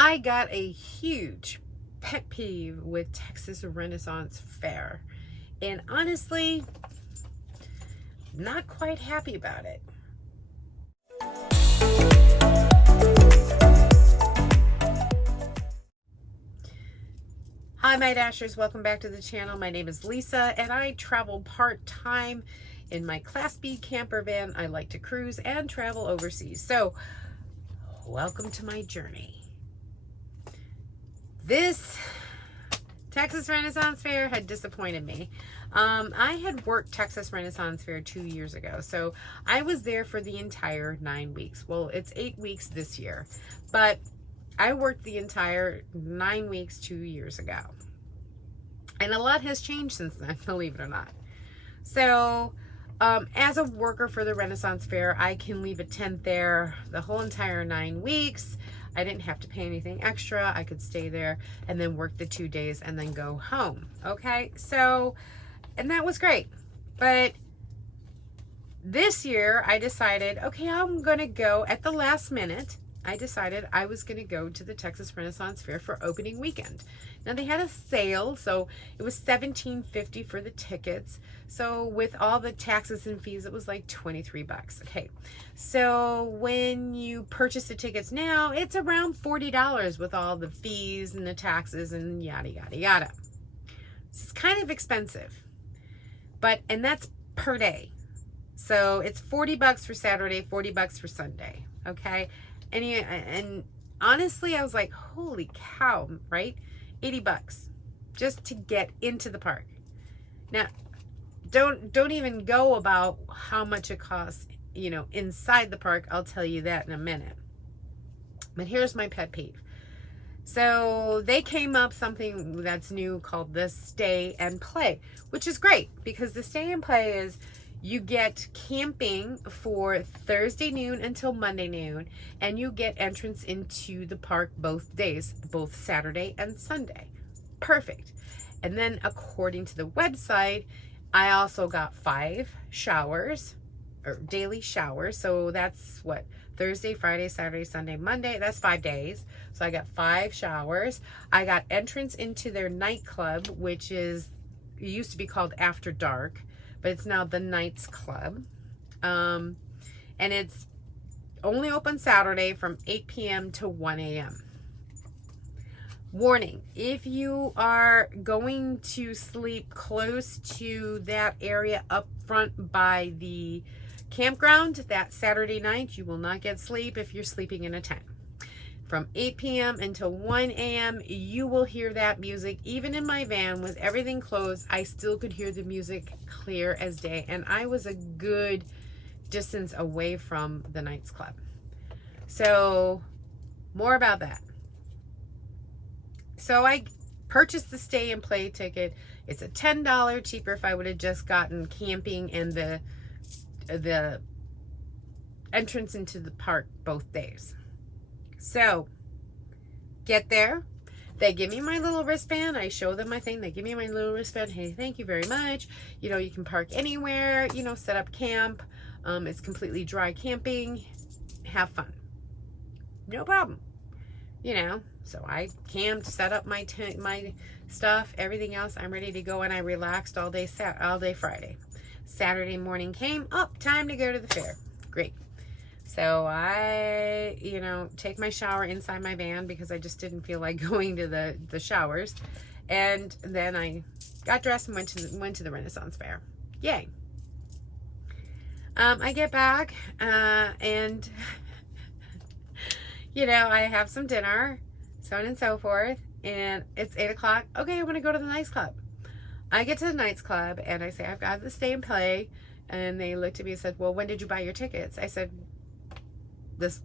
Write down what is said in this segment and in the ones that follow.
I got a huge pet peeve with Texas Renaissance Fair. And honestly, not quite happy about it. Hi, my Dashers. Welcome back to the channel. My name is Lisa, and I travel part-time in my Class B camper van. I like to cruise and travel overseas. So, welcome to my journey. This Texas Renaissance Fair had disappointed me. I had worked Texas Renaissance Fair 2 years ago, so I was there for the entire 9 weeks. Well, it's 8 weeks this year, but I worked the entire 9 weeks 2 years ago. And a lot has changed since then, believe it or not. So, as a worker for the Renaissance Fair, I can leave a tent there the whole entire 9 weeks. I didn't have to pay anything extra. I could stay there and then work the 2 days and then go home. Okay, so, and that was great. But this year I decided, okay, I'm going to go at the last minute. I decided I was going to go to the Texas Renaissance Fair for opening weekend. Now they had a sale, so it was $17.50 for the tickets. So with all the taxes and fees, it was like 23 bucks. Okay, so when you purchase the tickets now, it's around $40 with all the fees and the taxes and yada, yada, yada. It's kind of expensive, and that's per day. So it's 40 bucks for Saturday, 40 bucks for Sunday. Okay. And honestly, I was like, holy cow, right? 80 bucks just to get into the park. Now, don't even go about how much it costs, inside the park. I'll tell you that in a minute. But here's my pet peeve. So they came up something that's new called the Stay and Play, which is great because the Stay and Play is you get camping for Thursday noon until Monday noon, and you get entrance into the park both days, both Saturday and Sunday. Perfect. And then according to the website, I also got 5 showers, or daily showers. So that's what? Thursday, Friday, Saturday, Sunday, Monday. That's 5 days. So I got 5 showers. I got entrance into their nightclub, which used to be called After Dark, but it's now the Knights Club. And it's only open Saturday from 8 p.m. to 1 a.m. Warning, if you are going to sleep close to that area up front by the campground that Saturday night, you will not get sleep if you're sleeping in a tent. From 8 p.m. until 1 a.m., you will hear that music. Even in my van with everything closed, I still could hear the music clear as day. And I was a good distance away from the Knights Club. So, more about that. So, I purchased the Stay and Play ticket. It's a $10 cheaper if I would have just gotten camping and the entrance into the park both days. So, get there. They give me my little wristband. I show them my thing. They give me my little wristband. Hey, thank you very much. You can park anywhere, set up camp. It's completely dry camping. Have fun. No problem. So I camped, set up my stuff, everything else. I'm ready to go, and I relaxed all day Friday. Saturday morning came up, time to go to the fair. Great. So I, take my shower inside my van because I just didn't feel like going to the showers. And then I got dressed and went to the Renaissance Fair. Yay. I get back and, I have some dinner, so on and so forth. And it's 8 o'clock. Okay, I want to go to the Knights Club. I get to the Knights Club and I say, I've got the Stay and Play. And they looked at me and said, well, when did you buy your tickets? I said, this,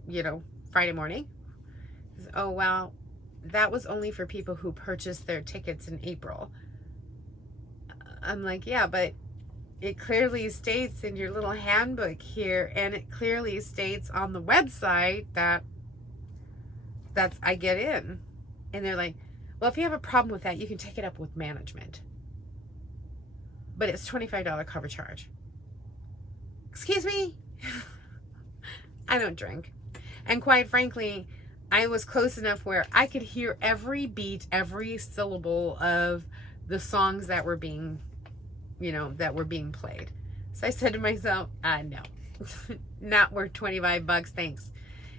Friday morning. Said, oh, well, that was only for people who purchased their tickets in April. I'm like, yeah, but it clearly states in your little handbook here, and it clearly states on the website that's I get in. And they're like, well, if you have a problem with that, you can take it up with management. But it's $25 cover charge. Excuse me? I don't drink. And quite frankly, I was close enough where I could hear every beat, every syllable of the songs that were being, that were being played. So I said to myself, no, not worth 25 bucks, thanks.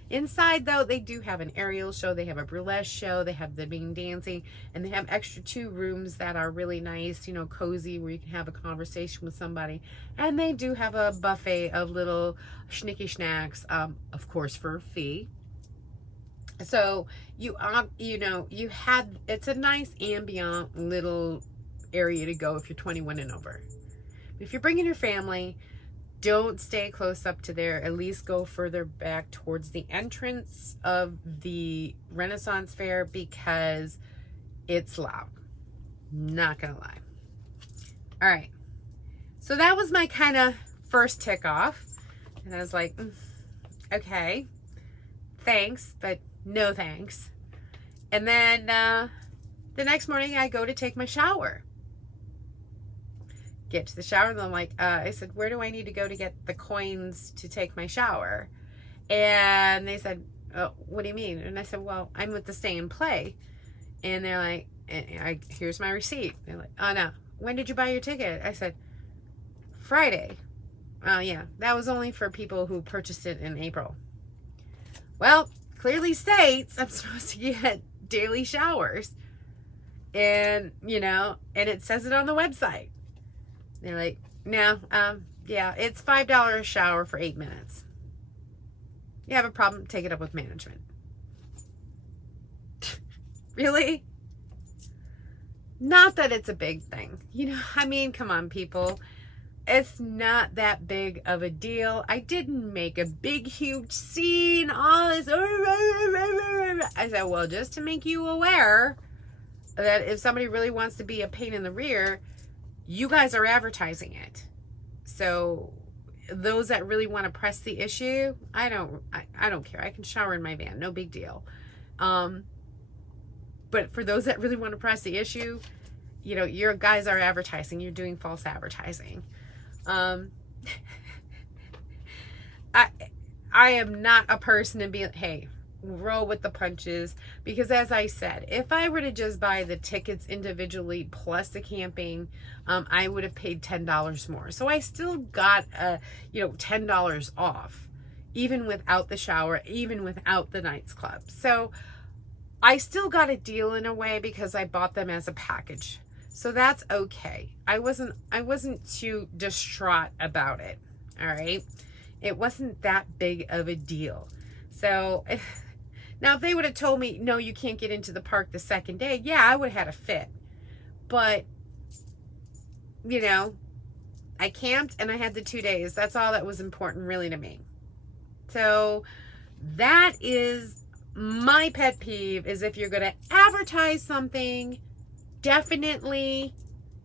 Inside, though, they do have an aerial show, they have a burlesque show, they have the being dancing, and they have extra 2 rooms that are really nice, cozy, where you can have a conversation with somebody. And they do have a buffet of little schnicky snacks, of course, for a fee. So it's a nice ambient little area to go if you're 21 and over. If you're bringing your family, don't stay close up to there. At least go further back towards the entrance of the Renaissance Fair, because it's loud. Not gonna lie. All right. So that was my kind of first tick off. And I was like, okay, thanks, but no thanks. And then the next morning I go to take my shower. Get to the shower, and I'm like, I said, where do I need to go to get the coins to take my shower? And they said, oh, what do you mean? And I said, well, I'm with the Stay and Play. And they're like, here's my receipt. They're like, oh no, when did you buy your ticket? I said, Friday. Oh yeah, that was only for people who purchased it in April. Well, clearly states I'm supposed to get daily showers. And, and it says it on the website. They're like, no, yeah, it's $5 a shower for 8 minutes. You have a problem, take it up with management. Really? Not that it's a big thing. Come on, people. It's not that big of a deal. I didn't make a big, huge scene, all this. I said, well, just to make you aware that if somebody really wants to be a pain in the rear, you guys are advertising it. So those that really want to press the issue, I don't care. I can shower in my van, no big deal. But for those that really want to press the issue, your guys are advertising. You're doing false advertising. I am not a person to be, hey, roll with the punches, because as I said, if I were to just buy the tickets individually plus the camping, I would have paid $10 more. So I still got $10 off, even without the shower, even without the Knights Club. So I still got a deal in a way because I bought them as a package. So that's okay. I wasn't too distraught about it. All right. It wasn't that big of a deal. So now if they would have told me, no, you can't get into the park the second day, yeah, I would have had a fit. But, I camped and I had the 2 days. That's all that was important really to me. So that is my pet peeve, is if you're going to advertise something, definitely,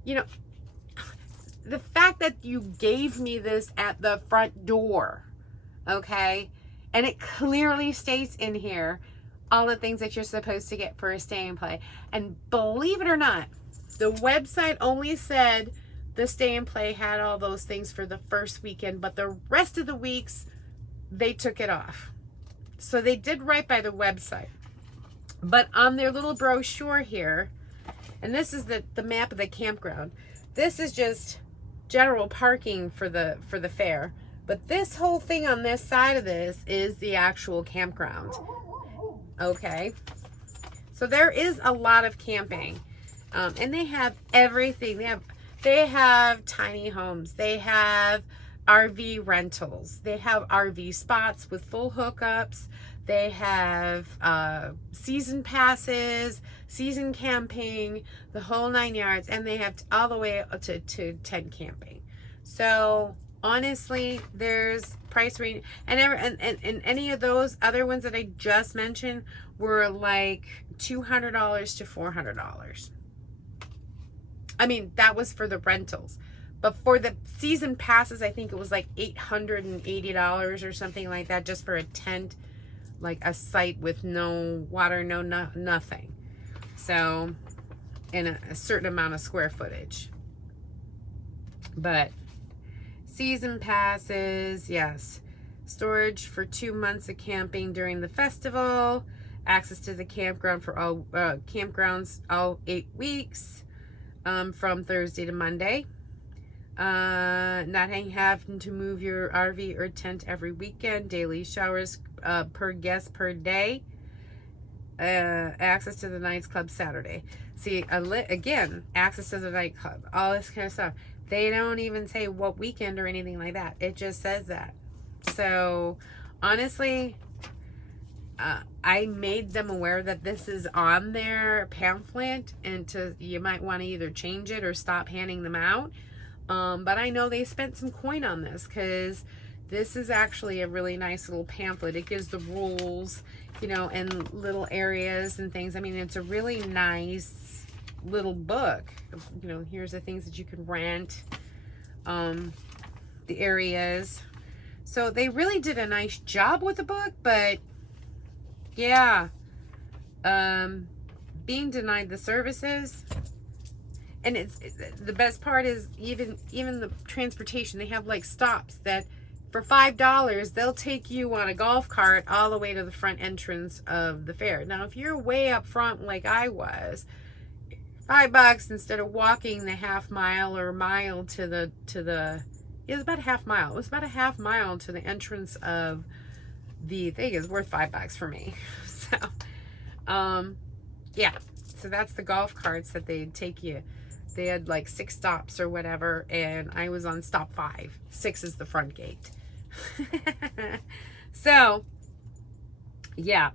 the fact that you gave me this at the front door, okay? And it clearly states in here all the things that you're supposed to get for a Stay and Play. And believe it or not, the website only said the Stay and Play had all those things for the first weekend, but the rest of the weeks, they took it off. So they did right by the website. But on their little brochure here, and this is the map of the campground, this is just general parking for the fair. But this whole thing on this side of this is the actual campground. Okay. So there is a lot of camping. And they have everything. They have tiny homes. They have RV rentals. They have RV spots with full hookups. They have season passes, season camping, the whole 9 yards, and they have all the way up to tent camping. So honestly, there's price range, and any of those other ones that I just mentioned were like $200 to $400. I mean, that was for the rentals. But for the season passes, I think it was like $880 or something like that, just for a tent, like a site with no water, nothing. So, in a certain amount of square footage. But season passes, yes. Storage for 2 months of camping during the festival. access to the campground for all campgrounds all 8 weeks, from Thursday to Monday. Not having to move your RV or tent every weekend. Daily showers per guest per day. Access to the Nights Club Saturday. See, again, access to the nightclub. All this kind of stuff. They don't even say what weekend or anything like that. It just says that. So, honestly, I made them aware that this is on their pamphlet, and you might want to either change it or stop handing them out. But I know they spent some coin on this, because this is actually a really nice little pamphlet. It gives the rules, you know, and little areas and things. I mean, it's a really nice little book. You know, here's the things that you can rent, the areas. So they really did a nice job with the book, but yeah, being denied the services. And the best part is even the transportation. They have like stops that for $5 they'll take you on a golf cart all the way to the front entrance of the fair. Now, if you're way up front like I was, $5 instead of walking the half mile or mile to the it was about a half mile. It was about a half mile to the entrance of the thing. Is worth $5 for me. So, yeah. So that's the golf carts that they'd take you. They had like 6 stops or whatever, and I was on stop 5. 6 is the front gate. So, yeah.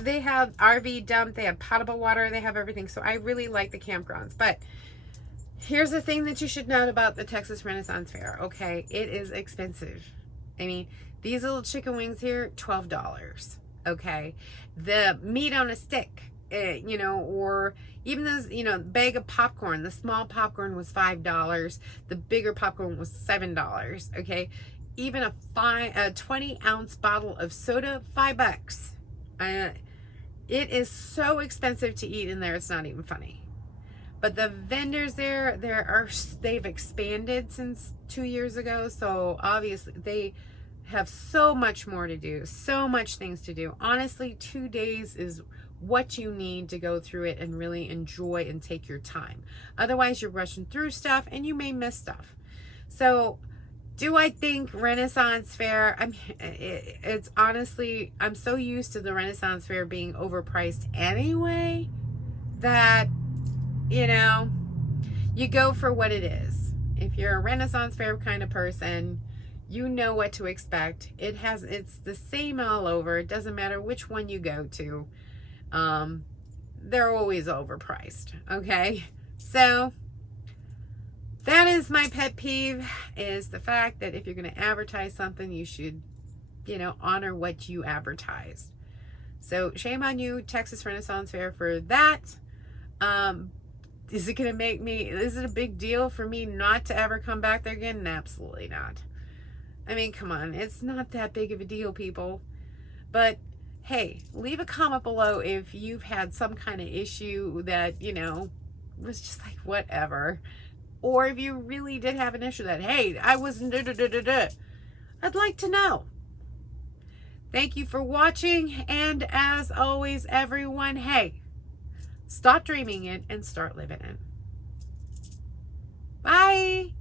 They have RV dump, they have potable water, they have everything. So I really like the campgrounds. But here's the thing that you should know about the Texas Renaissance Fair. Okay, it is expensive. I mean, these little chicken wings here, $12. Okay, the meat on a stick, you know, or even this, you know, bag of popcorn. The small popcorn was $5. The bigger popcorn was $7. Okay, even a 20-ounce bottle of soda, $5. It is so expensive to eat in there. It's not even funny. But the vendors they've expanded since 2 years ago. So obviously they have so much more to do, so much things to do. Honestly, 2 days is what you need to go through it and really enjoy and take your time. Otherwise, you're rushing through stuff and you may miss stuff. So, do I think Renaissance Fair, it's honestly, I'm so used to the Renaissance Fair being overpriced anyway that, you know, you go for what it is. If you're a Renaissance Fair kind of person, you know what to expect. It's the same all over. It doesn't matter which one you go to. They're always overpriced. Okay. So that is my pet peeve, is the fact that if you're going to advertise something, you should, you know, honor what you advertised. So shame on you, Texas Renaissance Fair, for that. Is it going to make me, is it a big deal for me not to ever come back there again? Absolutely not. I mean, come on. It's not that big of a deal, people. But hey, leave a comment below if you've had some kind of issue that, you know, was just like whatever. Or if you really did have an issue that, hey, I wasn't I'd like to know. Thank you for watching. And as always, everyone, hey, stop dreaming it and start living it. Bye.